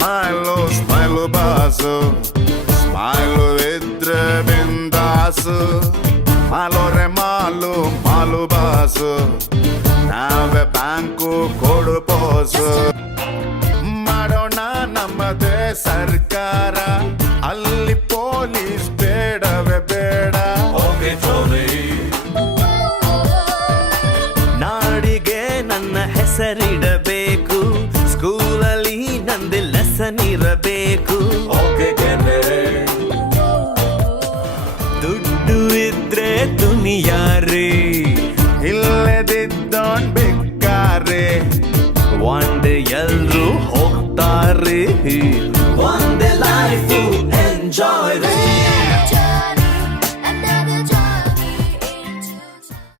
Smile smile boss, smile ಇದ್ರೆ ಬಿಂದಾಸು, ಮಾಲೋರೆ ಮಾಲು ಮಾಲು boss, ನಾವೇ bank ಕೊಡು ಪೋಸು. ಮಾಡೋಣ ನಮ್ಮದೇ ಸರ್ಕಾರ, ಅಲ್ಲಿ ಪೊಲೀಸ್ ಬೇಡವೇ ಬೇಡ. ನಾಡಿಗೆ ನನ್ನ ಹೆಸರಿಡಬೇಕು, ಸ್ಕೂಲಲ್ಲಿ ನಂದು ಲೆಸನ್ ಇರಬೇಕು. ದುಡ್ಡು ಇದ್ರೆ ದುನಿಯಾ